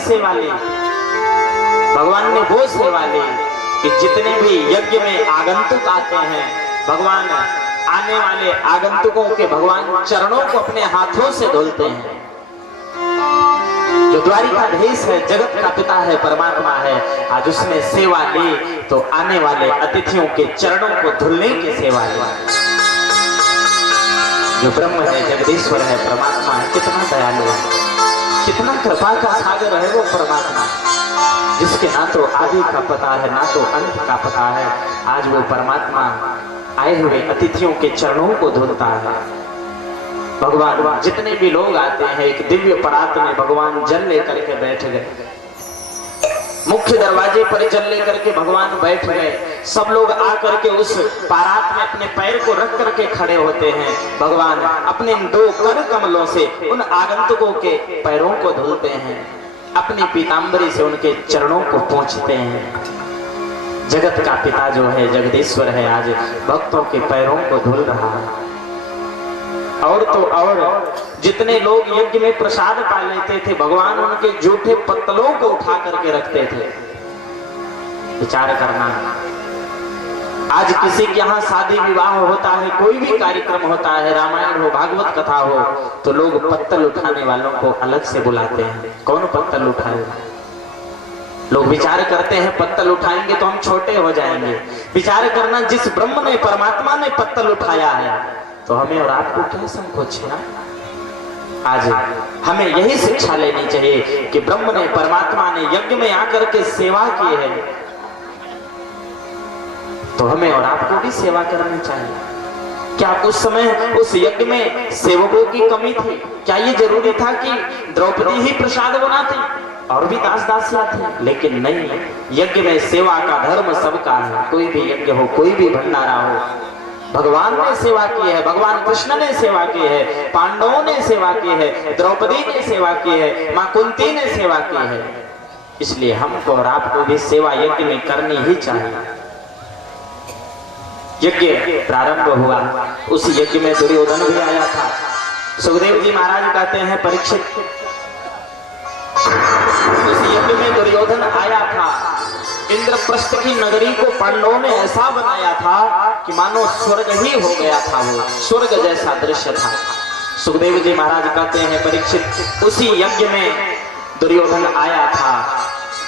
सेवा ली, भगवान ने वो सेवा ली कि जितने भी यज्ञ में आगंतुक आते हैं, भगवान आने वाले आगंतुकों के भगवान चरणों को अपने हाथों से धुलते हैं। जो द्वारिकाधीश है, जगत का पिता है, परमात्मा है, आज उसने सेवा ली तो आने वाले अतिथियों के चरणों को धुलने की सेवा ली। जो ब्रह्म है, जगदीश्वर है, परमात्मा है, कितना दयालु है, कितना कृपा का सागर है वो परमात्मा, जिसके ना तो आदि का पता है ना तो अंत का पता है। आज वो परमात्मा आए हुए अतिथियों के चरणों को धुलता है। भगवान जितने भी लोग आते हैं, एक दिव्य परात में भगवान जल लेकर के बैठ गए। मुख्य दरवाजे पर जल लेकर के भगवान बैठ गए। सब लोग आकर के उस परात में अपने पैर को रख करके खड़े होते हैं। भगवान अपने दो कर कमलों से उन आगंतुकों के पैरों को धुलते हैं, अपनी पीतांबरी से उनके चरणों को पोंछते हैं। जगत का पिता जो है, जगदीश्वर है, आज भक्तों के पैरों को धुल रहा है। और तो और जितने लोग यज्ञ में प्रसाद पा लेते थे, भगवान उनके जूठे पत्तलों को उठा करके रखते थे। विचार करना, आज किसी के यहाँ शादी विवाह होता है, कोई भी कार्यक्रम होता है, रामायण हो, भागवत कथा हो, तो लोग पत्तल उठाने वालों को अलग से बुलाते हैं। कौन पत्तल उठाएगा? लोग विचार करते हैं पत्तल उठाएंगे तो हम छोटे हो जाएंगे। विचार करना, जिस ब्रह्म ने, परमात्मा ने पत्तल उठाया है, तो हमें और आपको क्या संकोच है? आज हमें यही शिक्षा लेनी चाहिए कि ब्रह्म ने, परमात्मा ने यज्ञ में आकर के सेवा की है, तो हमें और आपको भी सेवा करनी चाहिए। क्या उस समय उस यज्ञ में सेवकों की कमी थी? क्या ये जरूरी था कि द्रौपदी ही प्रसाद बनाती और भी दास दासियां थी? लेकिन नहीं, यज्ञ में सेवा का धर्म सबका है। कोई भी यज्ञ हो, कोई भी भंडारा हो, भगवान ने सेवा की है, भगवान कृष्ण ने सेवा की है, पांडवों ने सेवा की है, द्रौपदी ने सेवा की है, मां कुंती ने सेवा की है। इसलिए हमको और आपको भी सेवा यज्ञ में करनी ही चाहिए। यज्ञ प्रारंभ हुआ, उस यज्ञ में दुर्योधन भी आया था। सुखदेव जी महाराज कहते हैं, परीक्षित, उस यज्ञ में दुर्योधन आया था। इंद्रप्रस्थ की नगरी को पांडवों ने ऐसा बनाया था कि मानो स्वर्ग ही हो गया था, वो स्वर्ग जैसा दृश्य था। सुखदेव जी महाराज कहते हैं, परीक्षित, उसी यज्ञ में दुर्योधन आया था।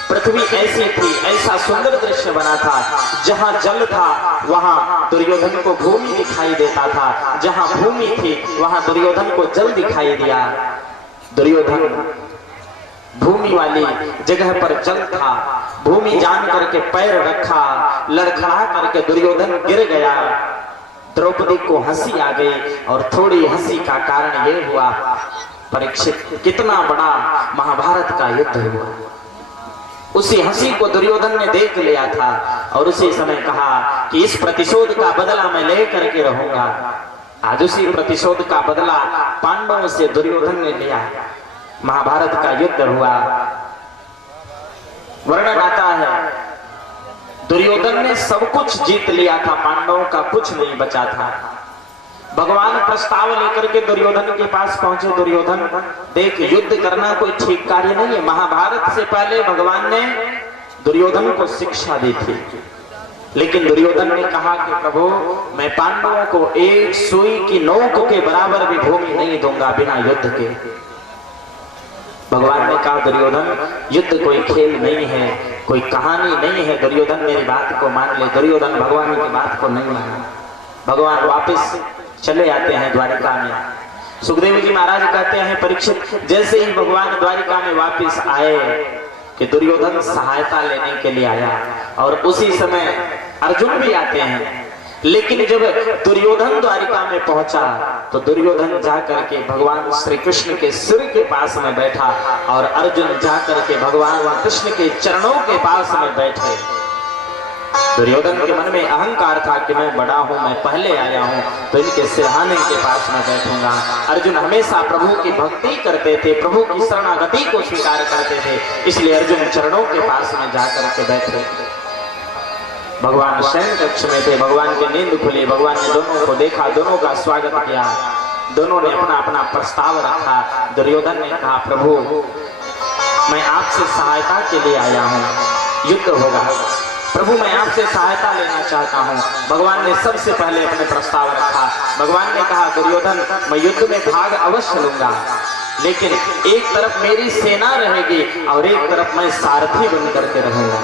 पृथ्वी ऐसी थी, ऐसा सुंदर दृश्य बना था, जहां जल था वहां दुर्योधन को भूमि दिखाई देता था, जहां भूमि थी वहां दुर्योधन को जल दिखाई दिया। दुर्योधन भूमि वाली जगह पर जल था, भूमि जान करके पैर रखा, लड़खड़ा करके दुर्योधन गिर गया। द्रौपदी को हंसी आ गई और थोड़ी हंसी का कारण यह हुआ, परीक्षित, कितना बड़ा महाभारत का युद्ध हुआ। उसी हंसी को दुर्योधन ने देख लिया था और उसी समय कहा कि इस प्रतिशोध का बदला मैं ले करके रहूंगा। आज उसी प्रतिशोध का बदला पांडवों से दुर्योधन ने लिया। महाभारत का युद्ध हुआ। वर्णन आता है, दुर्योधन ने सब कुछ जीत लिया था, पांडवों का कुछ नहीं बचा था। भगवान प्रस्ताव लेकर के दुर्योधन के पास पहुंचे। दुर्योधन, देख, युद्ध करना कोई ठीक कार्य नहीं है। महाभारत से पहले भगवान ने दुर्योधन को शिक्षा दी थी, लेकिन दुर्योधन ने कहा कि प्रभु, मैं पांडवों को एक सुई की नोक के बराबर भी भूमि नहीं दूंगा बिना युद्ध के। भगवान ने कहा, दुर्योधन, युद्ध कोई खेल नहीं है, कोई कहानी नहीं है। दुर्योधन, मेरी बात को मान ले। दुर्योधन भगवान की बात को नहीं माना। भगवान वापस चले आते हैं द्वारिका में। सुखदेव जी महाराज कहते हैं, परीक्षित, जैसे ही भगवान द्वारिका में वापस आए कि दुर्योधन सहायता लेने के लिए आया, और उसी समय अर्जुन भी आते हैं। लेकिन जब दुर्योधन द्वारिका में पहुंचा तो दुर्योधन जाकर के भगवान श्री कृष्ण के सिर के पास में बैठा और अर्जुन जाकर के भगवान कृष्ण के चरणों के पास में बैठे। दुर्योधन के मन में अहंकार था कि मैं बड़ा हूं, मैं पहले आया हूं, तो इनके सिरहाने के पास मैं बैठूंगा। अर्जुन हमेशा प्रभु की भक्ति करते थे, प्रभु की शरणागति को स्वीकार करते थे, इसलिए अर्जुन चरणों के पास में जाकर के बैठे। भगवान शयन कक्ष में थे, भगवान की नींद खुली, भगवान ने दोनों को देखा, दोनों का स्वागत किया, दोनों ने अपना अपना प्रस्ताव रखा। दुर्योधन ने कहा, प्रभु मैं आपसे सहायता के लिए आया हूँ, युद्ध होगा, प्रभु मैं आपसे सहायता लेना चाहता हूँ। भगवान ने सबसे पहले अपने प्रस्ताव रखा। भगवान ने कहा, दुर्योधन मैं युद्ध में भाग अवश्य लूंगा, लेकिन एक तरफ मेरी सेना रहेगी और एक तरफ मैं सारथी बन करके रहूंगा।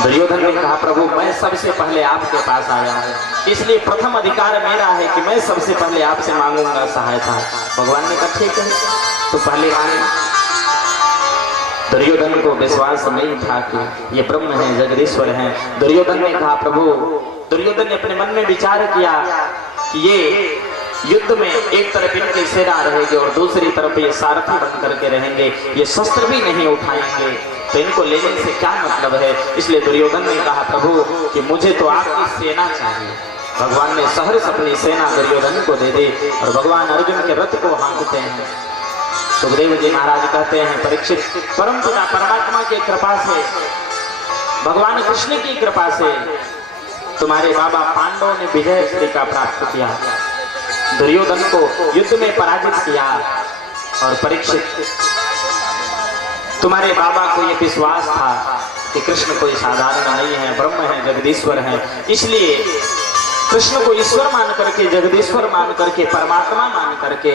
दुर्योधन ने कहा, प्रभु मैं सबसे पहले आपके पास आया हूँ, इसलिए प्रथम अधिकार मेरा है कि मैं सबसे पहले आपसे मांगूंगा सहायता। भगवान ने कहा, ठीक है तो पहले मांगे। दुर्योधन को विश्वास नहीं था कि ये ब्रह्म है, जगदीश्वर है। दुर्योधन ने कहा, प्रभु, दुर्योधन ने अपने मन में विचार किया कि ये युद्ध में एक तरफ इनकी सेना रहेगी और दूसरी तरफ ये सारथी बन करके रहेंगे, ये शस्त्र भी नहीं उठाएंगे, तो इनको लेने से क्या मतलब है। इसलिए दुर्योधन ने कहा, प्रभु कि मुझे तो आपकी सेना चाहिए। भगवान ने सहर्ष अपनी सेना दुर्योधन को दे दी और भगवान अर्जुन के रथ को हाँकते हैं। सुखदेव जी महाराज कहते हैं, परीक्षित, परम पिता परमात्मा की कृपा से, भगवान कृष्ण की कृपा से तुम्हारे बाबा पांडवों ने विजय श्री का प्राप्त किया, दुर्योधन को युद्ध में पराजित किया। और परीक्षित, तुम्हारे बाबा को यह विश्वास था कि कृष्ण कोई साधारण नहीं है, ब्रह्म है, जगदीश्वर है, इसलिए कृष्ण को ईश्वर मान करके, जगदीश्वर मान करके, परमात्मा मान करके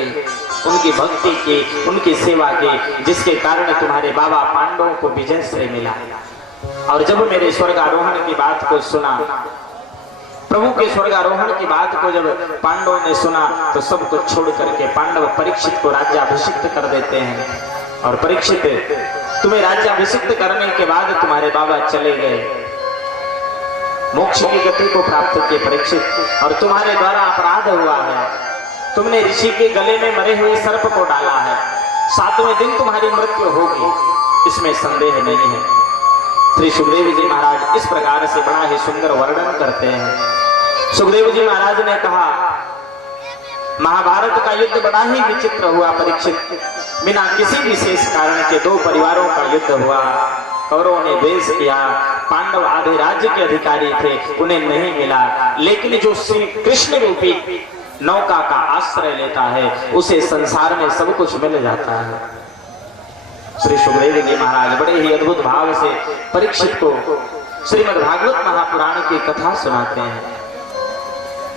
उनकी भक्ति की, उनकी सेवा की, जिसके कारण तुम्हारे बाबा पांडवों को विजय श्री मिला। और जब मेरे स्वर्गारोहण की बात को सुना, प्रभु के स्वर्गारोहण की बात को जब पांडवों ने सुना, तो सब कुछ छोड़ करके पांडव परीक्षित को राज्याभिषिक्त कर देते हैं। और परीक्षित, तुम्हें राज्याभिषिक्त करने के बाद तुम्हारे बाबा चले गए, मोक्ष की गति को प्राप्त किए परीक्षित, और तुम्हारे द्वारा अपराध हुआ है, तुमने ऋषि के गले में मरे हुए सर्प को डाला है, 7वें दिन तुम्हारी मृत्यु होगी, इसमें संदेह नहीं है। श्री सुखदेव जी महाराज इस प्रकार से बड़ा ही सुंदर वर्णन करते हैं। सुखदेव जी महाराज ने कहा, महाभारत का युद्ध बड़ा ही विचित्र हुआ परीक्षित, बिना किसी विशेष कारण के दो परिवारों का युद्ध हुआ। कौरवों ने द्वेष किया, पांडव आधे राज्य के अधिकारी थे, उन्हें नहीं मिला, लेकिन जो श्री कृष्ण रूपी नौका का आश्रय लेता है उसे संसार में सब कुछ मिल जाता है। श्री सुखदेव जी महाराज बड़े ही अद्भुत भाव से परीक्षित को श्रीमद् भागवत महापुराण की कथा सुनाते हैं।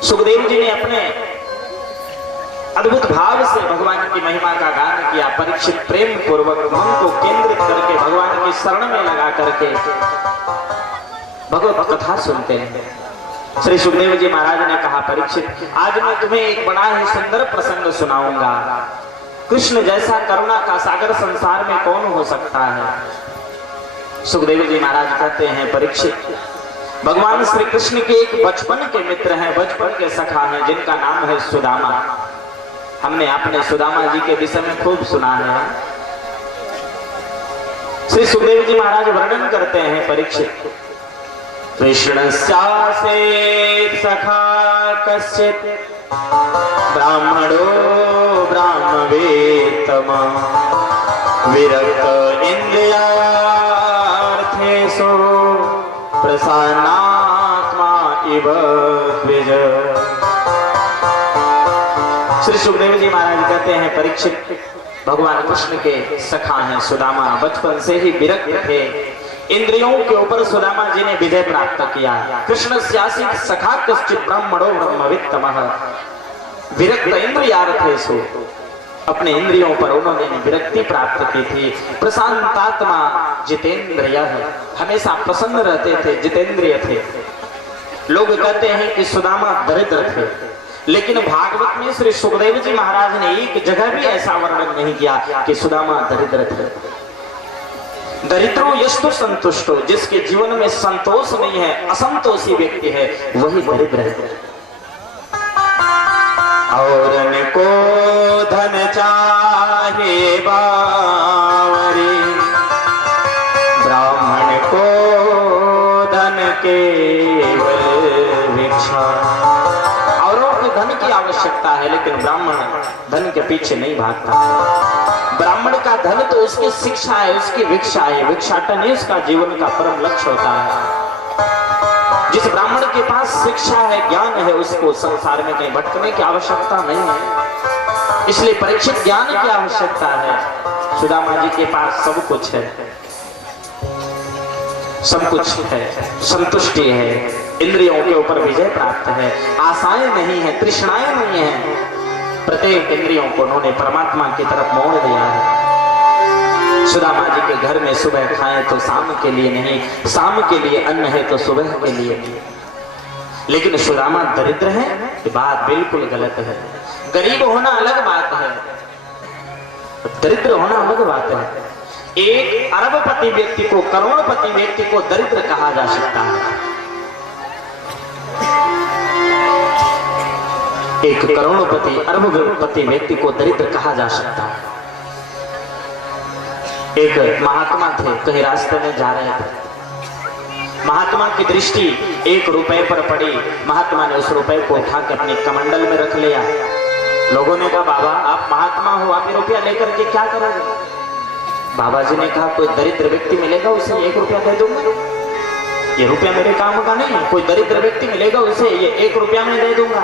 सुखदेव जी ने अपने अद्भुत भाव से भगवान की महिमा का गान किया। परीक्षित प्रेम पूर्वक मन को केंद्रित करके भगवान की शरण में लगा करके भगवत कथा सुनते हैं। श्री सुखदेव जी महाराज ने कहा, परीक्षित, आज मैं तुम्हें एक बड़ा ही सुंदर प्रसंग सुनाऊंगा। कृष्ण जैसा करुणा का सागर संसार में कौन हो सकता है। सुखदेव जी महाराज कहते हैं, परीक्षित, भगवान श्री कृष्ण के एक बचपन के मित्र हैं, बचपन के सखा हैं, जिनका नाम है सुदामा। हमने अपने सुदामा जी के विषय में खूब सुना है। श्री सुखदेव जी महाराज वर्णन करते हैं, परीक्षित, कृष्णस्यासे सखा कश्चित् ब्राह्मणो ब्राह्मवेत्तमा विरक्त इंद्रियार्थेषु प्रसन्नात्मा इव द्विज। श्री सुखदेव जी महाराज कहते हैं, परीक्षित, भगवान कृष्ण के सखा हैं सुदामा, बचपन से ही विरक्त थे, इंद्रियों के ऊपर सुदामा जी ने विजय प्राप्त किया। कृष्ण स्यासी सखा कश्चित् ब्राह्मणो ब्रह्मवित्तमः विरक्त इंद्रियार्थेषु, अपने इंद्रियों पर उन्होंने विरक्ति प्राप्त की थी। प्रशांतात्मा जितेंद्रियः, हमेशा प्रसन्न रहते थे, जितेंद्रिय थे। लोग कहते हैं कि सुदामा दरिद्र थे, लेकिन भागवत में श्री सुखदेव जी महाराज ने एक जगह भी ऐसा वर्णन नहीं किया कि सुदामा दरिद्र थे। दरिद्रो यस्तु संतुष्टो, जिसके जीवन में संतोष नहीं है, असंतोषी व्यक्ति है, वही दरिद्र है। और को धन चाहे बावरी, ब्राह्मण को ब्राह्मण धन के पीछे नहीं भागता। ब्राह्मण का धन तो उसकी शिक्षा है, उसकी भिक्षा है, भिक्षाटन ही उसका जीवन का परम लक्ष्य होता है। जिस ब्राह्मण के पास शिक्षा है, ज्ञान है, उसको संसार में कहीं भटकने की आवश्यकता नहीं है। इसलिए परीक्षित ज्ञान की आवश्यकता है। सुदामा जी के पास सब कुछ है, सब कुछ है, संतुष्टि है, इंद्रियों के ऊपर विजय प्राप्त है, आशाएं नहीं है, तृष्णाएं नहीं है। प्रत्येक इंद्रियों को उन्होंने परमात्मा की तरफ मोड़ दिया है। सुदामा जी के घर में सुबह खाएं तो शाम के लिए नहीं, शाम के लिए अन्न है तो सुबह के लिए नहीं। लेकिन सुदामा दरिद्र है, ये बात बिल्कुल गलत है। गरीब होना अलग बात है, दरिद्र होना अलग बात है। एक अरबपति व्यक्ति को, करोड़पति व्यक्ति को दरिद्र कहा जा सकता है। एक करोड़पति, अरबपति व्यक्ति को दरिद्र कहा जा सकता है। एक महात्मा थे, कहीं रास्ते में जा रहे थे। महात्मा की दृष्टि 1 रुपए पर पड़ी। महात्मा ने उस रुपए को उठा के अपने कमंडल में रख लिया। लोगों ने कहा, बाबा आप महात्मा हो, आप ये रुपया लेकर के क्या करोगे? बाबा जी ने कहा, कोई दरिद्र व्यक्ति मिलेगा उसे 1 रुपया दे दूंगा। ये रुपया मेरे काम का नहीं, कोई दरिद्र व्यक्ति मिलेगा उसे ये 1 रुपया मैं दे दूंगा।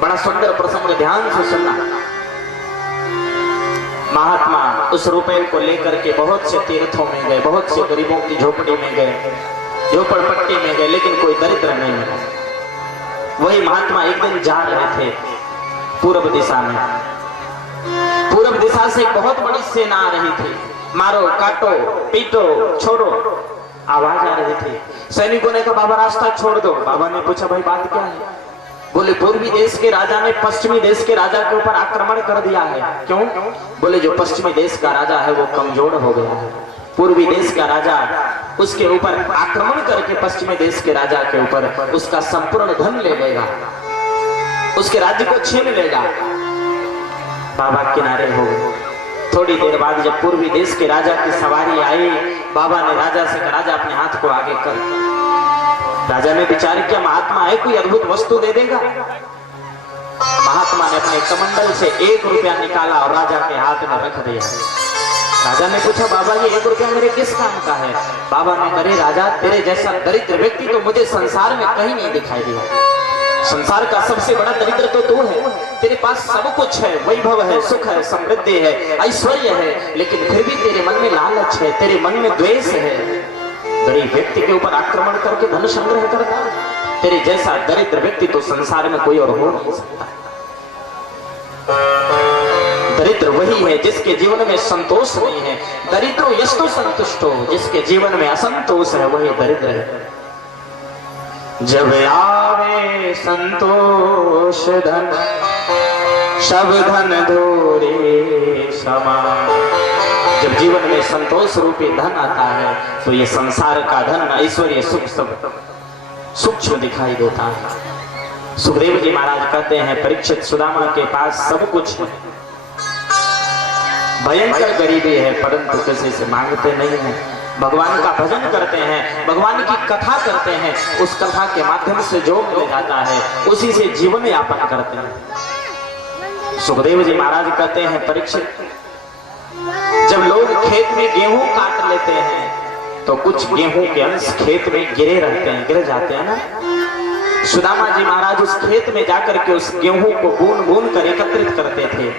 बड़ा सुंदर प्रसंग, ध्यान से सुनना। महात्मा उस रुपए को लेकर के बहुत से तीर्थों में गए, बहुत से गरीबों की झोपड़ी में गए, झोपड़पट्टी में गए, लेकिन कोई दरिद्र नहीं मिला। वही महात्मा एक दिन जा रहे थे पूर्व दिशा में। पूर्व दिशा से एक बहुत बड़ी सेना आ रही थी। मारो, काटो, पीटो, छोड़ो, आवाज आ रही थी। सैनिकों ने कहा, बाबा रास्ता छोड़ दो। बाबा ने पूछा, भाई बात क्या है? बोले, पूर्वी देश के राजा ने पश्चिमी देश के राजा के ऊपर आक्रमण कर दिया है। क्यों? बोले, जो पश्चिमी देश का राजा है वो कमजोर हो गया है। पूर्वी देश का राजा उसके ऊपर आक्रमण करके पश्चिमी देश के राजा के ऊपर उसका संपूर्ण धन ले लेगा, उसके राज्य को छीन लेगा। बाबा किनारे हो गए। थोड़ी देर बाद जब पूर्वी देश के राजा की सवारी आई, बाबा ने राजा से कहा, राजा अपने हाथ को आगे कर। राजा ने विचार किया, महात्मा है, कोई अद्भुत वस्तु दे देगा। महात्मा ने अपने कमंडल से 1 रुपया निकाला और राजा के हाथ में रख दिया। राजा ने पूछा, बाबा ये 1 रुपया मेरे किस काम का है? बाबा ने कहा, राजा तेरे जैसा दरिद्र व्यक्ति तो मुझे संसार में कहीं नहीं दिखाई दिया। संसार का सबसे बड़ा दरिद्र तो तू है। तेरे पास सब कुछ है, वैभव है, सुख है, समृद्धि है, ऐश्वर्य है, लेकिन फिर भी तेरे मन में लालच है, तेरे मन में द्वेष है। गरीब व्यक्ति के ऊपर आक्रमण करके धन संग्रह करता है। तेरे जैसा दरिद्र व्यक्ति तो संसार में कोई और हो नहीं सकता। दरिद्र वही है जिसके जीवन में संतोष नहीं है। दरिद्रो यस्तु संतुष्टो, जिसके जीवन में असंतोष है वही दरिद्र है। जब आवे संतोष धन, सब धन धोरे समान। जब जीवन में संतोष रूपी धन आता है तो ये संसार का धन, ऐश्वर्य, सुख सब सूक्ष्म दिखाई देता है। सुखदेव जी महाराज कहते हैं, परीक्षित सुदामा के पास सब कुछ है, भयंकर गरीबी है, परंतु किसी से मांगते नहीं है। भगवान का भजन करते हैं, भगवान की कथा करते हैं, उस कथा के माध्यम से जो मिल जाता है उसी से जीवन यापन करते हैं। सुखदेव जी महाराज कहते हैं, परीक्षित जब लोग खेत में गेहूं काट लेते हैं तो कुछ गेहूं के अंश खेत में गिरे रहते हैं, गिर जाते हैं ना। सुदामा जी महाराज उस खेत में जाकर के उस गेहूं को बून बून कर एकत्रित करते थे।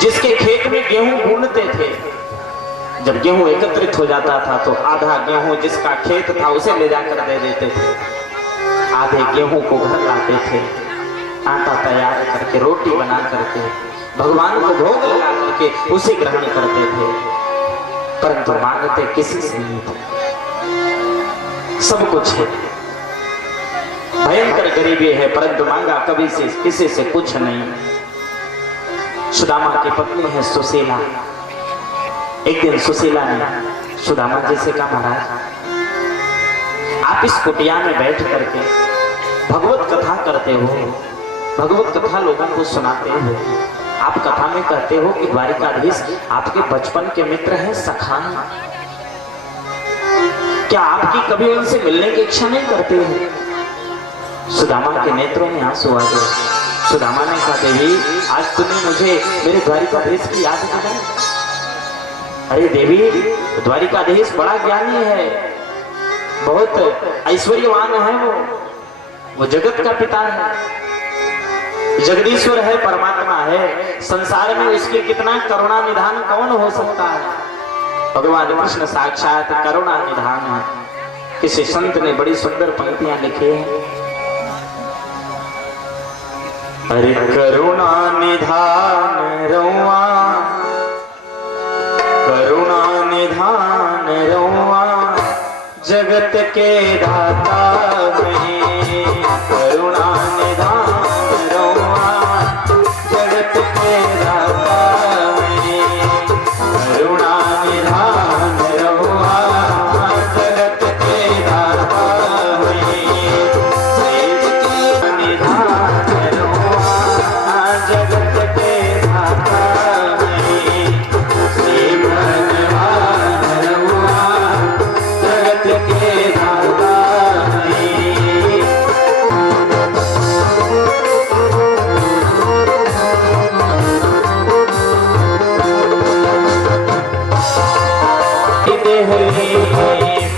जिसके खेत में गेहूं बूनते थे, जब गेहूं एकत्रित हो जाता था तो आधा गेहूं जिसका खेत था उसे ले जाकर दे देते थे, आधे गेहूं को घर लाते थे, आटा तैयार करके, रोटी बना करके भगवान को भोग लगा करके उसे ग्रहण करते थे, परंतु मांगते किसी से नहीं थे। सब कुछ है, भयंकर गरीबी है, परंतु मांगा कभी से किसी से कुछ नहीं। सुदामा की पत्नी है सुशीला। एक दिन सुशीला ने सुदामा जी से कहा, महाराज आप इस कुटिया में बैठ करके भगवत कथा करते हो, भगवत कथा लोगों को सुनाते हो। आप कथा में कहते हो कि द्वारिकाधीश आपके बचपन के मित्र हैं, सखा हैं। क्या आपकी कभी उनसे मिलने की इच्छा नहीं करते हैं? सुदामा के नेत्रों में आंसू आ गए। सुदामा ने कहा देवी आज तुमने मुझे मेरे द्वारिकाधीश की याद दिलाई। अरे देवी द्वारिकाधीश बड़ा ज्ञानी है, बहुत ऐश्वर्यवान है, वो जगत का पिता है, जगदीश्वर है, परमात्मा है। संसार में उसके कितना करुणा निधान कौन हो सकता है। भगवान कृष्ण साक्षात करुणा निधान है। किसी संत ने बड़ी सुंदर पंक्तियां लिखी हैं। अरे करुणा निधान रउआ, करुणा निधान रउआ, जगत के दाता में। करुणा निधान रउआ, जगत के दाता में। करुणा निधान रउआ, जगत के दाता में। जगत के निधान रउआ, जगत के दाता में। श्री भगवान रउआ, जगत के दाता में।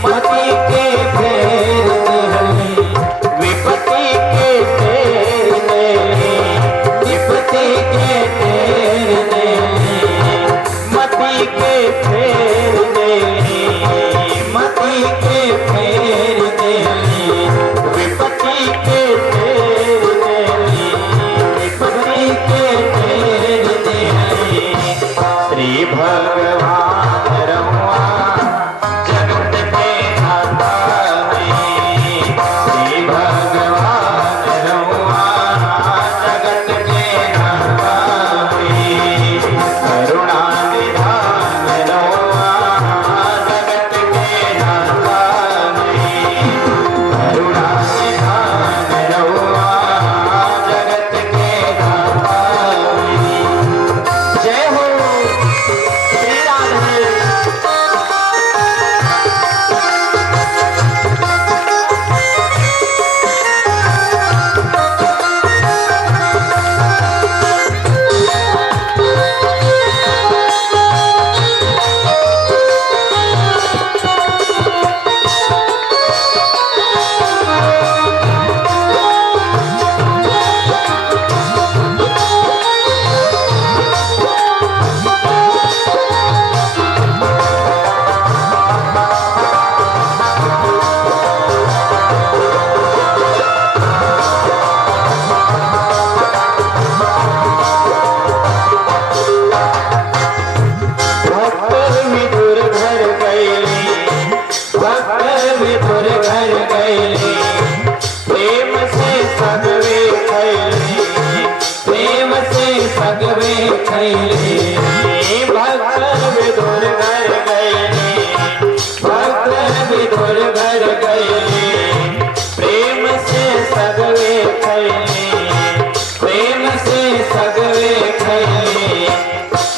मती के फेर देहली, विपत्ति के फेर देहली, विपत्ति के फेर देहली, मती के फेर देहली, मती के फेर देहली, विपत्ति के फेर देहली, विपत्ति के फेर देहली। श्री भगवान रउआ, जगत के दाता में। श्री भगवान रउआ, जगत के दाता में। करुणा निधान रउआ, जगत के दाता में। करुणा निधान रउआ, जगत के दाता में। जय हो श्री राधे।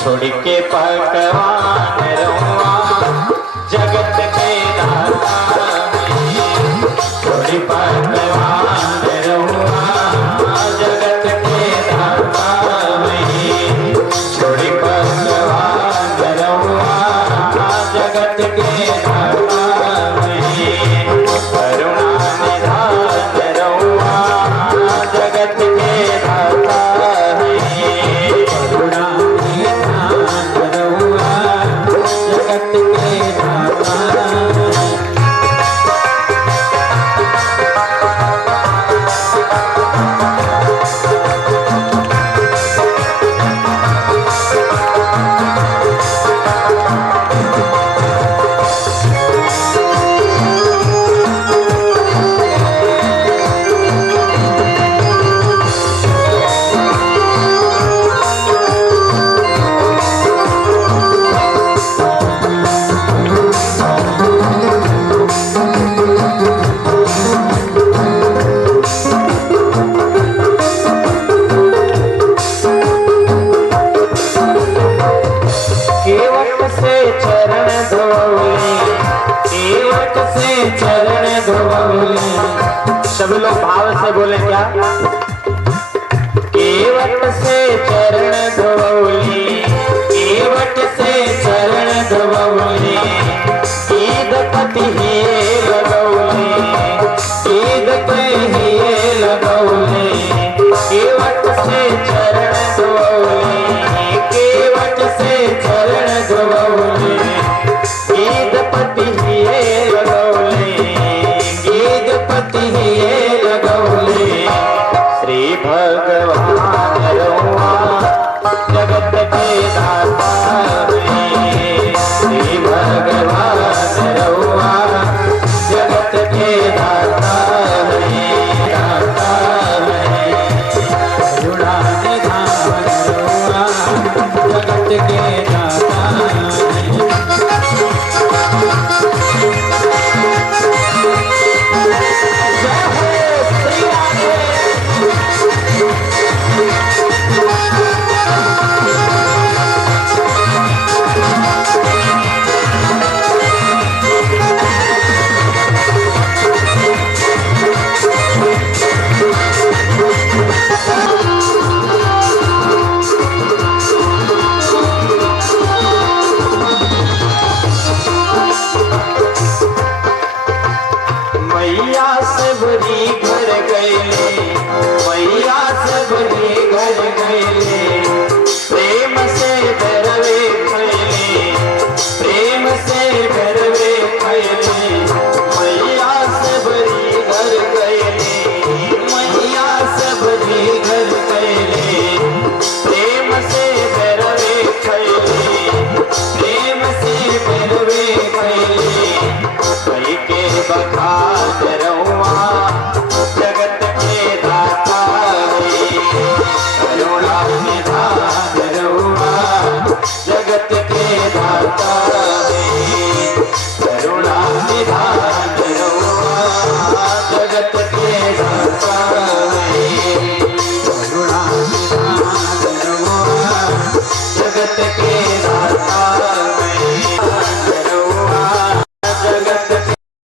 छोड़ के पकवान रउआ, जगत के दाता में। छोड़ पकवान रउआ, जगत के दाता में। छोड़ पकवान रउआ, जगत के दाता में। करुणा निधान रउआ, जगत के दाता में। करुणा निधान रउआ, जगत के दाता में। सब लोग भाव से बोले क्या? जगत के